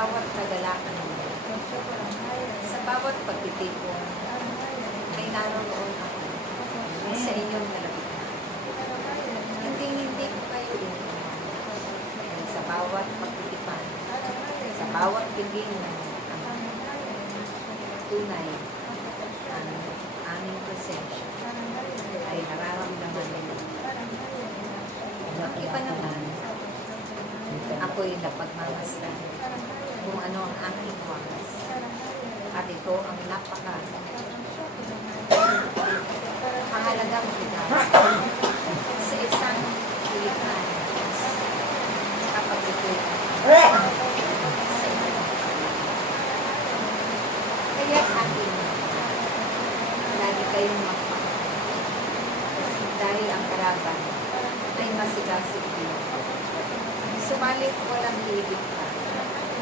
bawat kagalakan mo, sa bawat pagtitipon, ay naroon ako sa inyong nalabitan. Hindi ko kayo iniwan. Sa bawat pagtitipan, sa bawat biging ng tunay ang aming presensya ay nararamdaman nila. Ang iba naman, ako'y napagmamasdan kung ano ang aking wakas. At ito ang mahalagang regalo sa isang Pilipinas kapag ito'y sa inyo. Kaya akin, lagi kayong magpapalala dahil ang karaban ay masigasig din. Subalit walang higit pa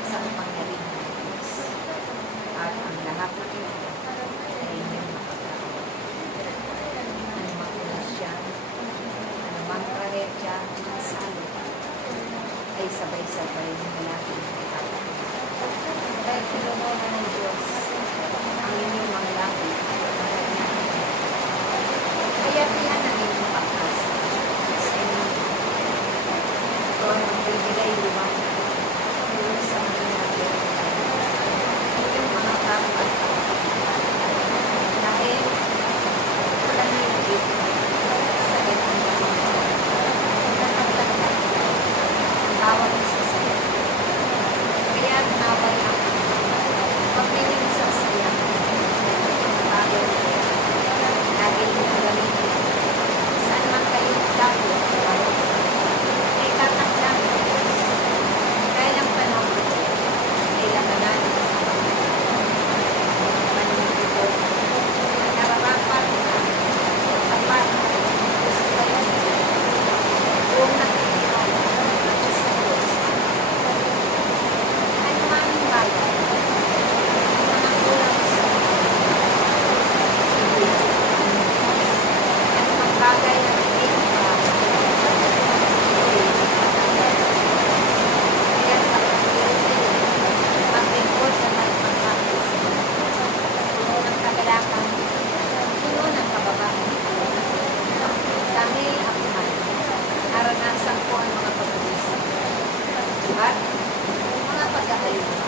sa kapangyarihan ng Diyos. At ang lahat ng ito ay inyong makakarawan. Anumang kunasyan, anumang trahetya at salo ay sabay-sabay natin ipapakita. Dahil pinununan ng Diyos ang inyong mga labi. Kaya yan ang inyong pag-asa sa inyong ito ang magbibigay liwanag sa mga natin. Inyong mga kapag dahil walang higit sa ganang nakatanda ang bawat isa sa iyo. Kaya naway ako pagpiling sa siya bago lagi niyong gamitin saan man kayo dapo ay tatakda ng Diyos dahil ang panahon ay labanan sa mga panahon ito at nararapat na tapat gusto kayo kung nakikilala sa Diyos ano aming bagay mga kulang sa ano mang bagay na hindi pa kaya maglingkod naman ang pagkakis puno ng kagalakan puno ng kababaan dahil ako man naranasan ko ang mga pag-uusap at mga pag-aalala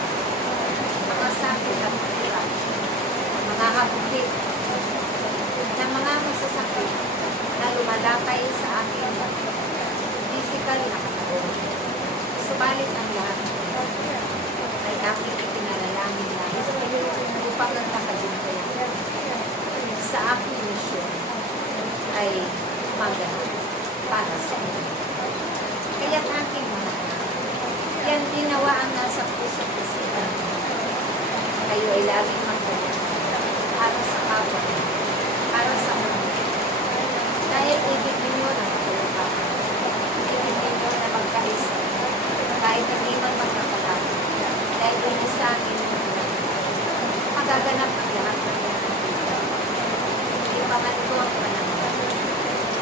mga sakit at hirap mga habukit na mga masasakit na lumalakay sa akin physical na katawan. Subalit ang lahat ay aking ipinalalangin lang upang ang nakagumpay sa aking misyon ay maganap para sa inyo. Kaya't aking mga anak, yan ginawa ang nasa puso kasi kayo ay laging magdala para sa kapwa, para sa mundo. Dahil ibig ninyo na matulungan, ibig ninyo na magkaisa, kahit hindi man magkapalala, dahil inisa ang inyong alam. Magaganap ang lahat ng lahat. Ipangan ko ang panahon.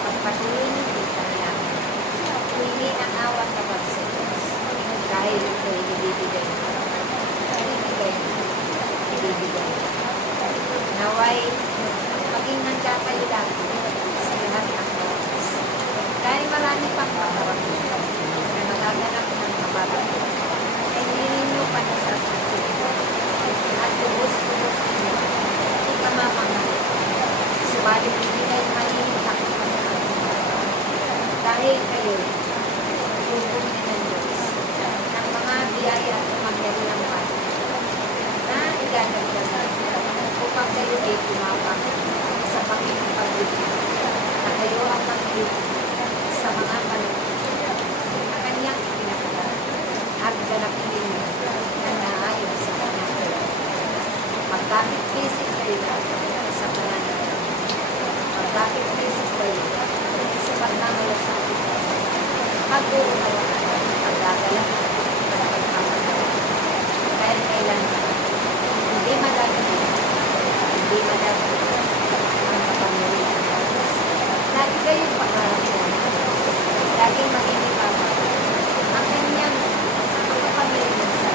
Pagpatuloy niyo ang panalangin. Humingi ang awang kapag sa Diyos. Dahil ito ay ibibigay mo. Ibibigay. Naway, maging handa kayo lang sa lahat ng oras. Dahil marami pang pangawag na magaganap ng kabagat ay hindi ninyo pa nasasasunod at lubos-lubos ninyo hindi ka mapangalit. Subalit hindi kayo malimutak dahil kayo lubungin ng Diyos ng mga biyaya at magdalilang pati na idadagdagan upang kayo ay tumapang sa Panginoong pag-ibig na kayo ang mag-ibig sa mga panahon na kanyang ipinakala at ganapin ninyo na naayon sa kanyang magkakit pisik kayo sa pananaw magkakit pisik kayo sa pagmamalasakit pag-uunawaan pagdadalang at pagkakatawa dahil kailangan hindi madagdag ang kapangyarihan ng Diyos. Lagi kayong pag-arapan. Lagi maging ipapag ang kanyang kapangyarihan sa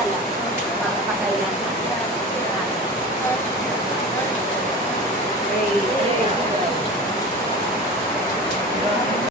tiwala. Pagpakailan